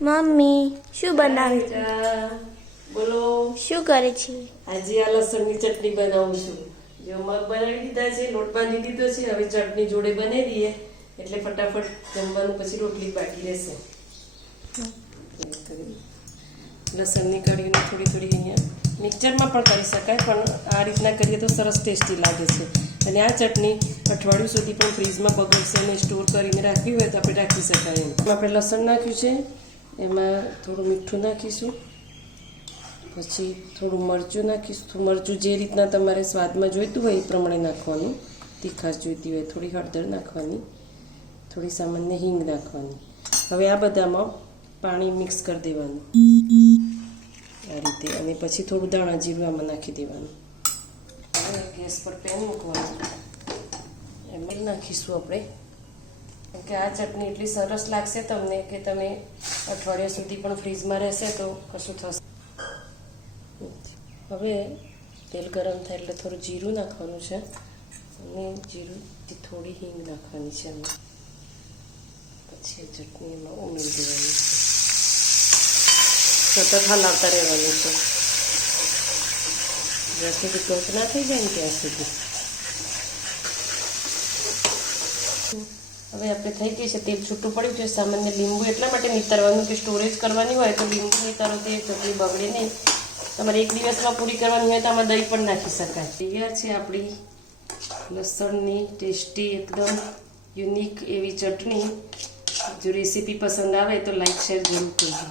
Mummy શું બનાવે છે? બોલો, શું કરે છે? આજે આ લસણની ચટણી બનાવું છું. જો મગ બનાવી દીધા છે, લોટ બાંધી દીધો છે, હવે ચટણી જોડે બનાવી દઈએ એટલે ફટાફટ જમવાનું, પછી રોટલી બાકી રહેશે. લસણની કઢીને થોડી થોડી અહીંયા મિક્સરમાં પણ કરી શકાય, પણ આ રીતના કરીએ તો સરસ ટેસ્ટી લાગે છે. અને આ ચટણી અઠવાડિયું સુધી પણ ફ્રીજમાં બગડશે અને સ્ટોર કરીને રાખવી હોય તો આપણે રાખી શકાય. એમાં આપણે લસણ નાખ્યું છે, એમાં થોડું મીઠું નાખીશું, પછી થોડું મરચું નાખીશું. મરચું જે રીતના તમારે સ્વાદમાં જોઈતું હોય એ પ્રમાણે નાખવાનું. તીખાશ જોઈતી હોય થોડી હળદર નાખવાની, થોડી સામાન્ય હિંગ નાખવાની. હવે આ બધામાં પાણી મિક્સ કરી દેવાનું આ રીતે, અને પછી થોડું દાણા જીરું આમાં નાખી દેવાનું. હવે ગેસ પર પેન મૂકવાનું, એમાં નાખીશું આપણે, કેમ કે આ ચટણી એટલી સરસ લાગશે તમને કે તમે અઠવાડિયા સુધી પણ ફ્રીજમાં રહેશે તો કશું થશે. હવે તેલ ગરમ થાય એટલે થોડું જીરું નાખવાનું છે, અને જીરુંથી થોડી હિંગ નાખવાની છે, અને પછી ચટણી એમાં ઉમેરી દેવાની છે. સતત હલાવતા રહેવાનું છે જ્યાં સુધી કચ ના થઈ જાય ને ત્યાં સુધી. હવે આપણે થઈ ગઈ છે, તેલ છૂટું પડ્યું છે. સામાન્ય લીંબુ એટલા માટે નીતરવાનું કે સ્ટોરેજ કરવાની હોય તો લીંબુ નીતરો તો એ ચટણી બગડે નહીં. તમારે એક દિવસમાં પૂરી કરવાની હોય તો આમાં દહીં પણ નાખી શકાય. તૈયાર છે આપણી લસણની ટેસ્ટી એકદમ યુનિક એવી ચટણી. જો રેસીપી પસંદ આવે તો લાઈક શેર જરૂર કરજો.